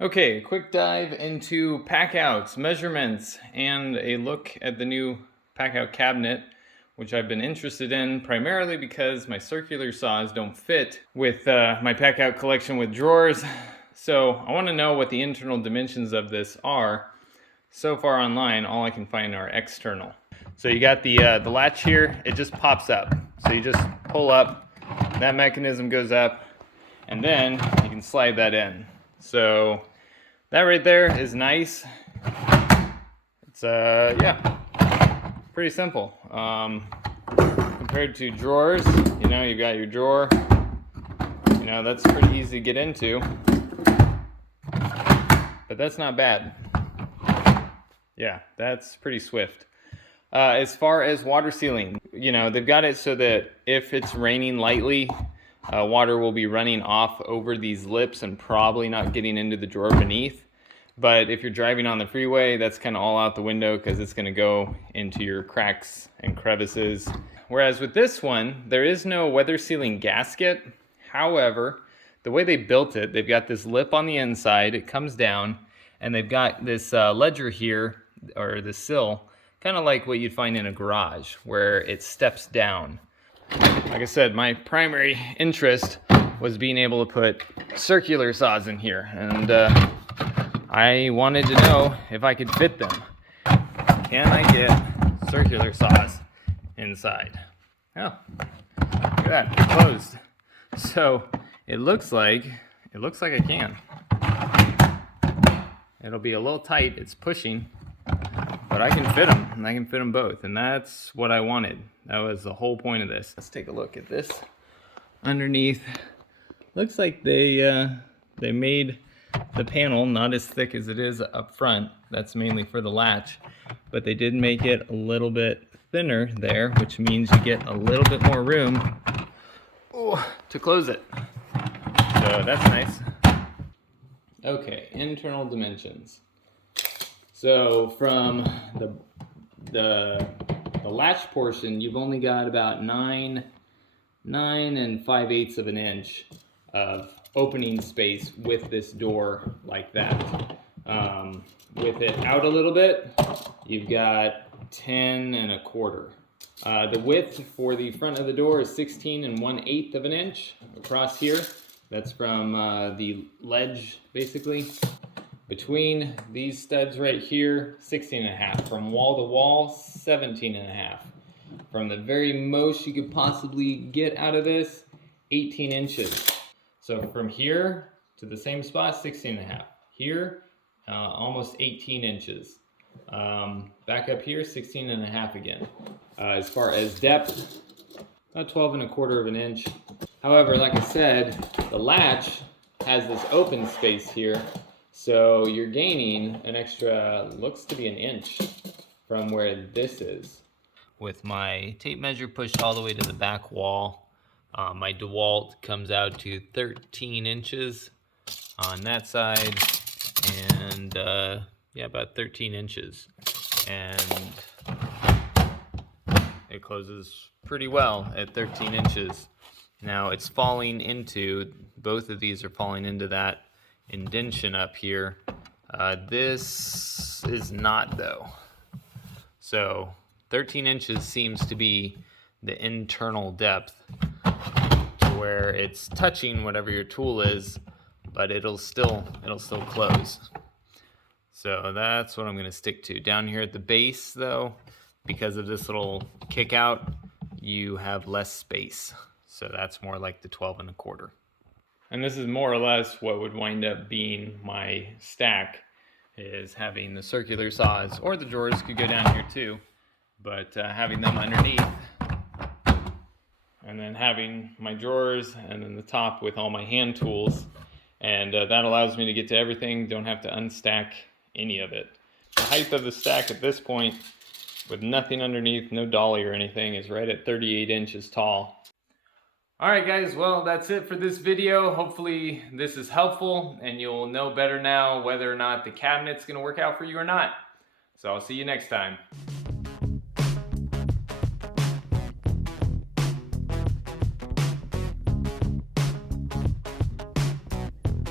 Okay, quick dive into Packout's measurements and a look at the new Packout cabinet, which I've been interested in primarily because my circular saws don't fit with my Packout collection with drawers. So I want to know what the internal dimensions of this are. So far online, all I can find are external. So you got the latch here, it just pops up. So you just pull up, that mechanism goes up, and then you can slide that in. So that right there is nice. It's yeah, pretty simple. Compared to drawers, you've got your drawer. That's pretty easy to get into, but that's not bad. Yeah, that's pretty swift. As far as water sealing, they've got it so that if it's raining lightly, water will be running off over these lips and probably not getting into the drawer beneath. But if you're driving on the freeway, that's kind of all out the window because it's going to go into your cracks and crevices. Whereas with this one, there is no weather sealing gasket. However, the way they built it, they've got this lip on the inside, it comes down, and they've got this ledger here, or the sill, kind of like what you'd find in a garage, where it steps down. Like I said, my primary interest was being able to put circular saws in here, and I wanted to know if I could fit them. Can I get circular saws inside? Oh, look at that, they're closed. So it looks like I can. It'll be a little tight, it's pushing, but I can fit them, and I can fit them both, and that's what I wanted. That was the whole point of this. Let's take a look at this. Underneath, looks like they made the panel not as thick as it is up front. That's mainly for the latch, but they did make it a little bit thinner there, which means you get a little bit more room to close it. So that's nice. Okay, internal dimensions. So from the latch portion, you've only got about 9 5/8 of an inch of opening space with this door like that. With it out a little bit, you've got 10 1/4. The width for the front of the door is 16 1/8 of an inch across here. That's from the ledge, basically. Between these studs right here, 16 1/2. From wall to wall, 17 1/2. From the very most you could possibly get out of this, 18 inches. So from here to the same spot, 16 1/2. Here, almost 18 inches. Back up here, 16 1/2 again. As far as depth, about 12 1/4 of an inch. However, like I said, the latch has this open space here, so you're gaining an extra, looks to be an inch from where this is. With my tape measure pushed all the way to the back wall, my DeWalt comes out to 13 inches on that side, and yeah, about 13 inches. And it closes pretty well at 13 inches. Now it's falling into, both of these are falling into that indention up here. This is not though. So 13 inches seems to be the internal depth to where it's touching whatever your tool is, but it'll still close. So that's what I'm going to stick to. Down here at the base though, because of this little kick out, you have less space. So that's more like the 12 1/4. And this is more or less what would wind up being my stack, is having the circular saws, or the drawers could go down here too, but having them underneath, and then having my drawers, and then the top with all my hand tools, and that allows me to get to everything, don't have to unstack any of it. The height of the stack at this point, with nothing underneath, no dolly or anything, is right at 38 inches tall. Alright guys, well that's it for this video. Hopefully this is helpful and you'll know better now whether or not the cabinet's going to work out for you or not. So I'll see you next time.